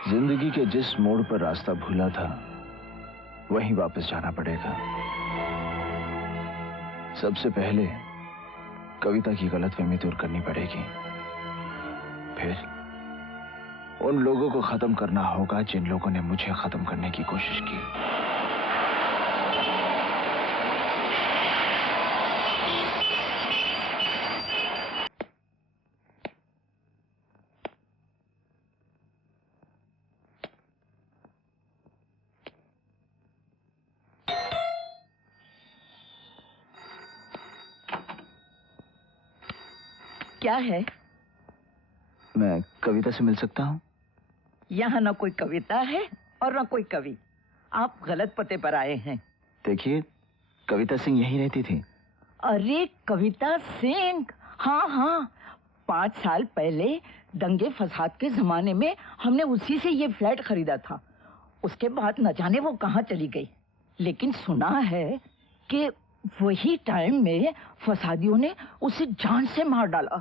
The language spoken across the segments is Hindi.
जिंदगी के जिस मोड़ पर रास्ता भूला था वहीं वापस जाना पड़ेगा। सबसे पहले कविता की गलतफहमी दूर करनी पड़ेगी, फिर उन लोगों को खत्म करना होगा जिन लोगों ने मुझे खत्म करने की कोशिश की। क्या है? मैं कविता से मिल सकता हूँ? यहाँ ना कोई कविता है और ना कोई कवि। आप गलत पते पर आए हैं। देखिए, कविता सिंह यहीं रहती थी। अरे कविता सिंह, हाँ हाँ, 5 साल पहले दंगे फसाद के जमाने में हमने उसी से ये फ्लैट खरीदा था। उसके बाद न जाने वो कहाँ चली गई, लेकिन सुना है कि वही टाइम में फसादियों ने उसे जान से मार डाला।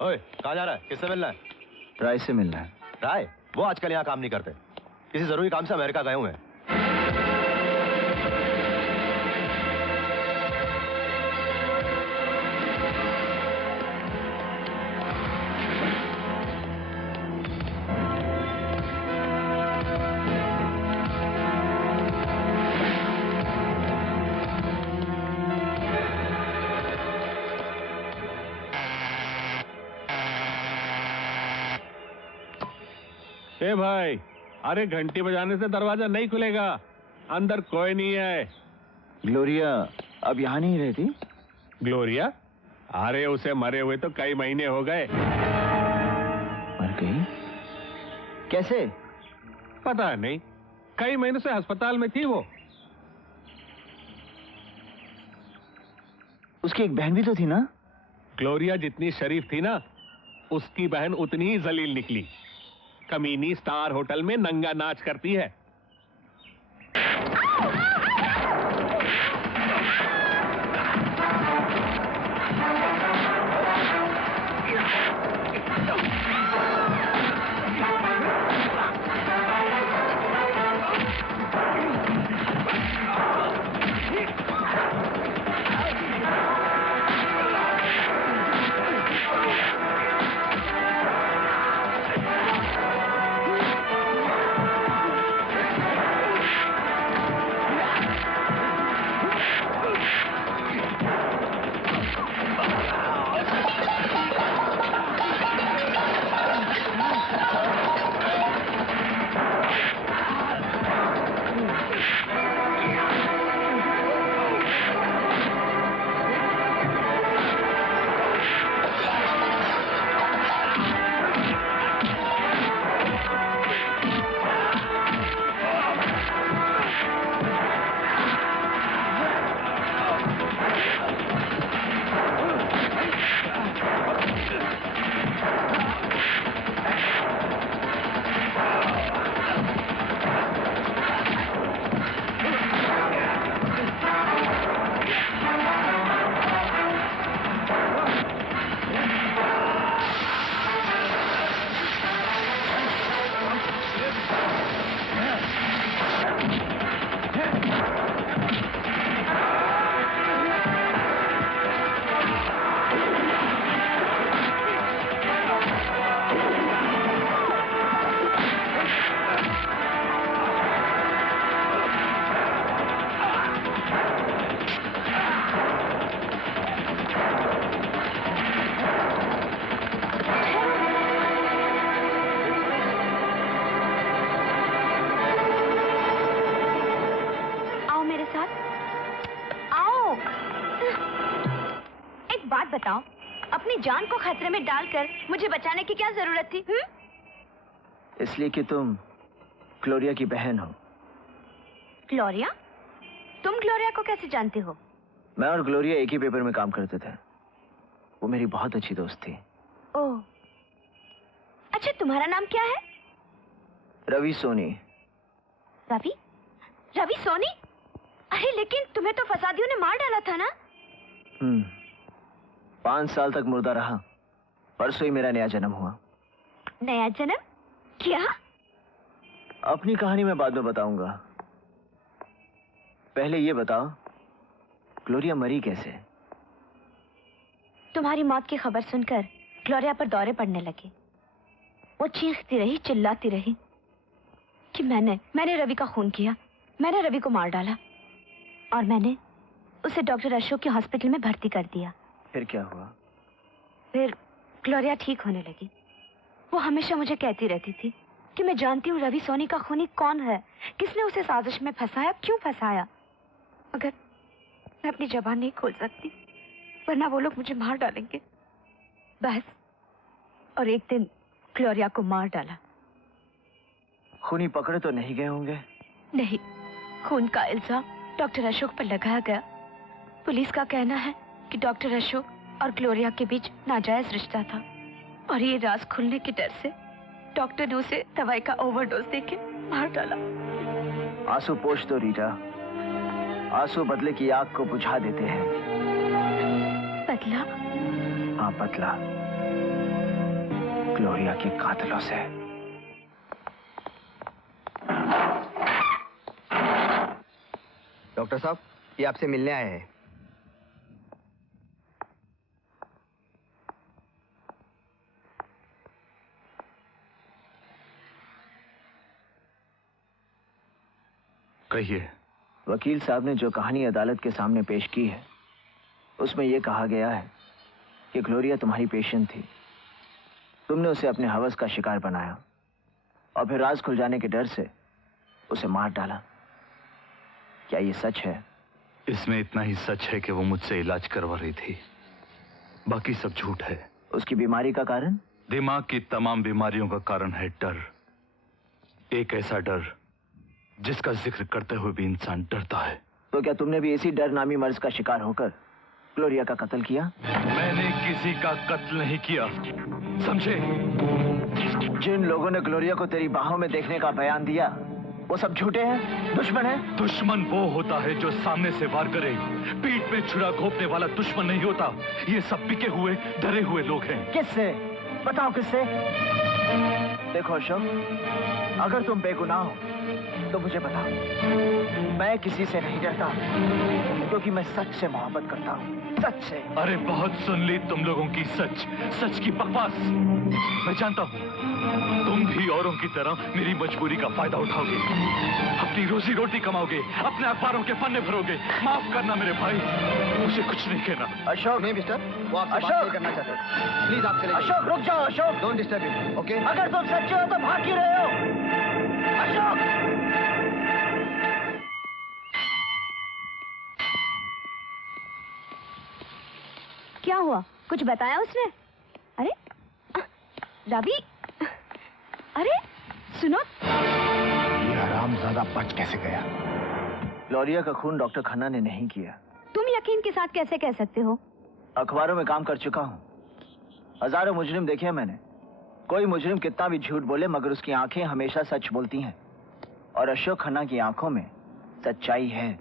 ओए, कहाँ जा रहा है? किससे मिलना है? राय से मिलना है। राय? वो आजकल यहाँ काम नहीं करते, किसी जरूरी काम से अमेरिका गए हुए हैं। ए भाई, अरे घंटी बजाने से दरवाजा नहीं खुलेगा, अंदर कोई नहीं है। ग्लोरिया अब यहाँ नहीं रहती? ग्लोरिया? अरे उसे मरे हुए तो कई महीने हो गए। मर गई? कैसे? पता नहीं, कई महीने से अस्पताल में थी वो। उसकी एक बहन भी तो थी ना? ग्लोरिया जितनी शरीफ थी ना, उसकी बहन उतनी ही जलील निकली। कमीनी स्टार होटल में नंगा नाच करती है। बताओ, अपनी जान को खतरे में डालकर मुझे बचाने की क्या जरूरत थी? इसलिए कि तुम ग्लोरिया की बहन हो। ग्लोरिया? तुम ग्लोरिया को कैसे जानते हो? मैं और ग्लोरिया एक ही पेपर में काम करते थे। वो मेरी बहुत अच्छी दोस्त थी। ओह, अच्छा, तुम्हारा नाम क्या है? रवि सोनी। रवि? रवि सोनी? अरे लेकिन तुम्हें तो फसादियों ने मार डाला था ना। 5 साल तक मुर्दा रहा, परसों ही मेरा नया जन्म हुआ। नया जन्म? क्या? अपनी कहानी मैं बाद में बताऊंगा, पहले ये बताओ ग्लोरिया मरी कैसे? तुम्हारी मौत की खबर सुनकर ग्लोरिया पर दौरे पड़ने लगे। वो चीखती रही, चिल्लाती रही कि मैंने रवि का खून किया, मैंने रवि को मार डाला और मैंने उसे डॉक्टर अशोक के हॉस्पिटल में भर्ती कर दिया। फिर क्या हुआ? फिर ग्लोरिया ठीक होने लगी। वो हमेशा मुझे कहती रहती थी कि मैं जानती हूँ रवि सोनी का खूनी कौन है, किसने उसे साजिश में फंसाया, क्यों फंसाया, मगर मैं अपनी जबान नहीं खोल सकती वरना वो लोग मुझे मार डालेंगे। बस, और एक दिन ग्लोरिया को मार डाला। खूनी पकड़े तो नहीं गए होंगे? नहीं, खून का इल्जाम डॉक्टर अशोक पर लगाया गया। पुलिस का कहना है कि डॉक्टर अशोक और ग्लोरिया के बीच नाजायज रिश्ता था और ये राज खुलने के डर से डॉक्टर ने उसे दवाई का ओवरडोज देके मार डाला। आंसू पोंछ दो रीटा, आंसू बदले की आग को बुझा देते हैं। बदला? हाँ बदला, ग्लोरिया के कातिलों से। डॉक्टर साहब, ये आपसे मिलने आए हैं। कहिए। वकील साहब ने जो कहानी अदालत के सामने पेश की है उसमें यह कहा गया है कि ग्लोरिया तुम्हारी पेशेंट थी। तुमने उसे अपने हवस का शिकार बनाया और फिर राज खुल जाने के डर से उसे मार डाला। क्या ये सच है? इसमें इतना ही सच है कि वो मुझसे इलाज करवा रही थी, बाकी सब झूठ है। उसकी बीमारी का कारण? दिमाग की तमाम बीमारियों का कारण है डर। एक ऐसा डर जिसका जिक्र करते हुए भी इंसान डरता है। तो क्या तुमने भी इसी डर नामी मर्ज का शिकार होकर ग्लोरिया का कत्ल किया? मैंने किसी का कत्ल नहीं किया, समझे? जिन लोगों ने ग्लोरिया को तेरी बाहों में देखने का बयान दिया वो सब झूठे हैं, दुश्मन हैं? दुश्मन वो होता है जो सामने से वार करे, पीठ में छुरा घोंपने वाला दुश्मन नहीं होता। ये सब बिके हुए डरे हुए लोग हैं। किससे? बताओ किससे? देखो अशोक, अगर तुम बेगुनाह हो तो मुझे बताओ। मैं किसी से नहीं डरता क्योंकि मैं सच से मोहब्बत करता हूँ, सच से। अरे बहुत सुन ली तुम लोगों की सच की बकवास। मैं जानता हूँ तुम भी औरों की तरह मेरी मजबूरी का फायदा उठाओगे, अपनी रोजी रोटी कमाओगे, अपने अखबारों के पन्ने भरोगे। माफ करना मेरे भाई, मुझे कुछ नहीं कहना। अशोक। नहीं मिस्टर, वो आपसे बात अशोक! नहीं करना चाहते। प्लीज आप चले जाइए। अशोक रुक जाओ। Ashok, don't disturb him, okay? अगर तुम सच्चे हो तो भाग क्यों रहे हो? अशोक! क्या हुआ? कुछ बताया उसने? अरे रवि, अरे सुनो। ये हरामजादा बच कैसे गया? ग्लोरिया का खून डॉक्टर खन्ना ने नहीं किया। तुम यकीन के साथ कैसे कह सकते हो? अखबारों में काम कर चुका हूँ, हजारों मुजरिम देखे हैं मैंने। कोई मुजरिम कितना भी झूठ बोले मगर उसकी आंखें हमेशा सच बोलती हैं, और अशोक खन्ना की आंखों में सच्चाई है।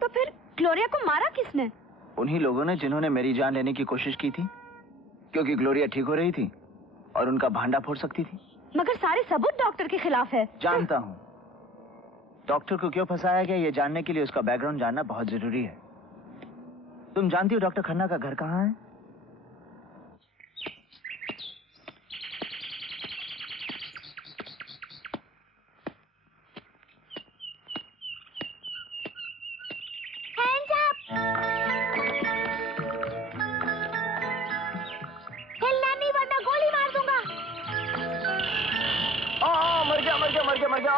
तो फिर ग्लोरिया को मारा किसने? उन्हीं लोगों ने जिन्होंने मेरी जान लेने की कोशिश की थी, क्योंकि ग्लोरिया ठीक हो रही थी और उनका भांडा फोड़ सकती थी। मगर सारे सबूत डॉक्टर के खिलाफ है। जानता हूँ। डॉक्टर को क्यों फंसाया गया ये जानने के लिए उसका बैकग्राउंड जानना बहुत जरूरी है। तुम जानती हो डॉक्टर खन्ना का घर कहाँ है? हिलना नहीं वरना गोली मार दूंगा। मर गया।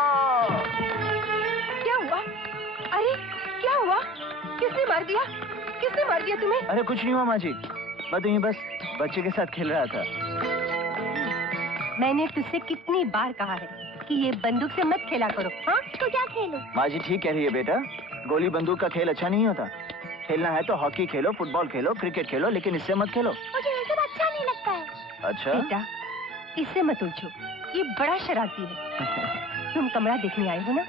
क्या हुआ? अरे क्या हुआ? किसने मार दिया? किसने मार दिया तुम्हें? अरे कुछ नहीं हुआ माँ जी, मैं तो यहीं बस बच्चे के साथ खेल रहा था। मैंने तुझसे कितनी बार कहा है कि ये बंदूक से मत खेला करो। हाँ तो क्या खेलो? माँ जी ठीक कह रही है बेटा, गोली बंदूक का खेल अच्छा नहीं होता। खेलना है तो हॉकी खेलो, फुटबॉल खेलो, क्रिकेट खेलो, लेकिन इससे मत खेलो। मुझे ये सब अच्छा नहीं लगता है। अच्छा? बेटा इससे मत उलझो, ये बड़ा शरारती है। तुम कमरा देखने आए हो ना,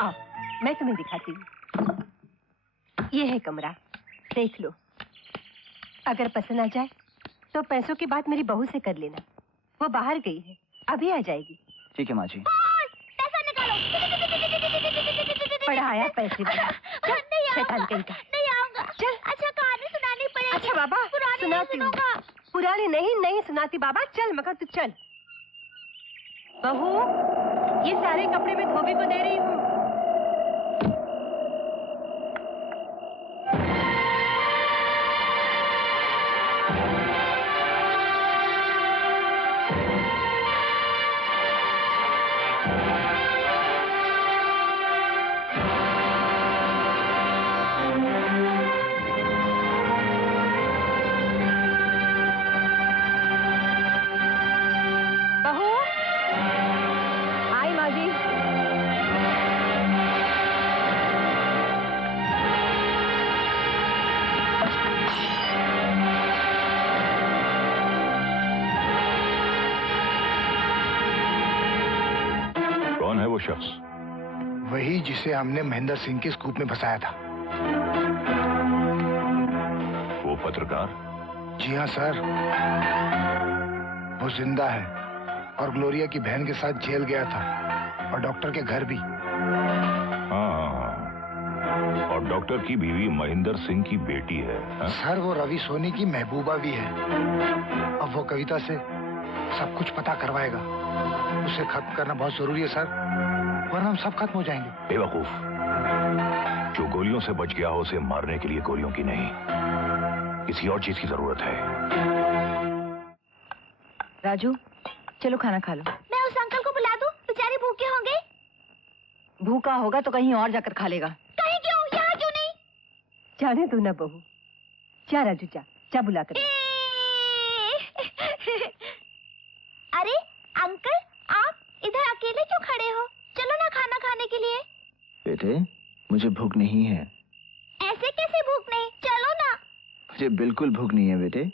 आओ मैं तुम्हें दिखाती हूँ। ये है कमरा, देख लो। अगर पसंद आ जाए तो पैसों की बात मेरी बहू से कर लेना। वो बाहर गई है, अभी आ जाएगी। ठीक है माँ जी। पैसा निकालो। पढ़ाया पैसे वाला। शैतान कहीं का। नहीं आऊंगा। चल। अच्छा कहानी सुनानी पड़ेगी। अच्छा बाबा, पुरानी सुनाती हूँ। सुनूंगा। पुरानी नहीं सुनाती बाबा। चल मगर तू चल। बहू, ये सारे कपड़े मैं धोबी को दे रही हूँ। बहू, आई माँ जी। कौन है वो शख्स? वही जिसे हमने महेंद्र सिंह के स्कूप में फंसाया था। वो पत्रकार? जी हाँ सर, वो जिंदा है और ग्लोरिया की बहन के साथ जेल गया था और डॉक्टर के घर भी। हाँ, और डॉक्टर की बीवी महेंद्र सिंह की बेटी है। हाँ? सर वो रवि सोनी की महबूबा भी है। अब वो कविता से सब कुछ पता करवाएगा। उसे खत्म करना बहुत जरूरी है सर, वरना हम सब खत्म हो जाएंगे। बेवकूफ, जो गोलियों से बच गया हो उसे मारने के लिए गोलियों की नहीं, किसी और चीज की जरूरत है। राजू, चलो खाना खा लो। मैं उस अंकल को बुला दूं? बेचारे भूखे होंगे। भूखा होगा तो कहीं और जाकर खा लेगा। कहीं क्यों, यहाँ क्यों नहीं? जाने दो ना बहू। जा राजू, जा बुला कर। अरे अंकल, आप इधर अकेले क्यों खड़े हो? चलो ना खाना खाने के लिए। बेटे, मुझे भूख नहीं है। ऐसे कैसे भूख नहीं? चलो ना। मुझे बिल्कुल भूख नहीं है बेटे।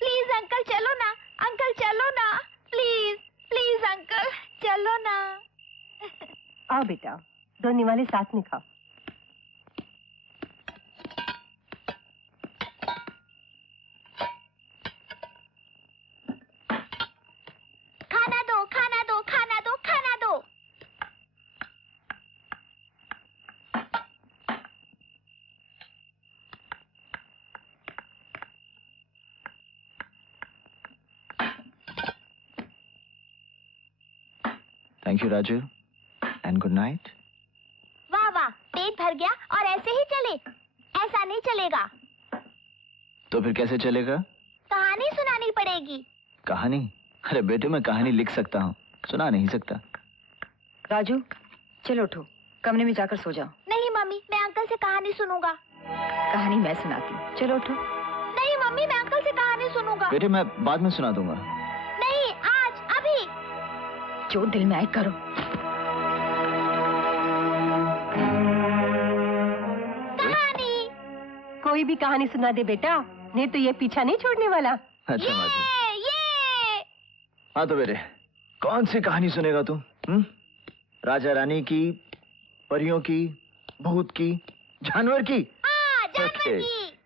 प्लीज अंकल चलो ना। अंकल चलो ना, प्लीज प्लीज अंकल चलो ना। आओ बेटा, दो निवाले साथ में खाओ। खाना दो, खाना दो, खाना दो, खाना दो। Thank you Raju and good night. वाह वाह, पेट भर गया और ऐसे ही चले? ऐसा नहीं चलेगा, तो फिर कैसे चलेगा? कहानी सुनानी पड़ेगी। कहानी? अरे बेटे, मैं कहानी लिख सकता हूँ, सुना नहीं सकता। राजू, चलो उठो, कमरे में जाकर सो जाओ। नहीं मम्मी, मैं अंकल से कहानी सुनूंगा। कहानी मैं सुनाती हूँ, चलो उठो। नहीं मम्मी, मैं अंकल से कहानी सुनूंगा। बेटे, मैं बाद में सुना दूंगा। नहीं, आज, अभी। जो दिल में आए करो। कहानी। कोई भी कहानी सुना दे बेटा, नहीं तो ये पीछा नहीं छोड़ने वाला। अच्छा माँ जी। ये। हाँ तो बेटे, कौन सी कहानी सुनेगा तू? राजा रानी की, परियों की, भूत की, जानवर की? हाँ, जानवर Okay. की।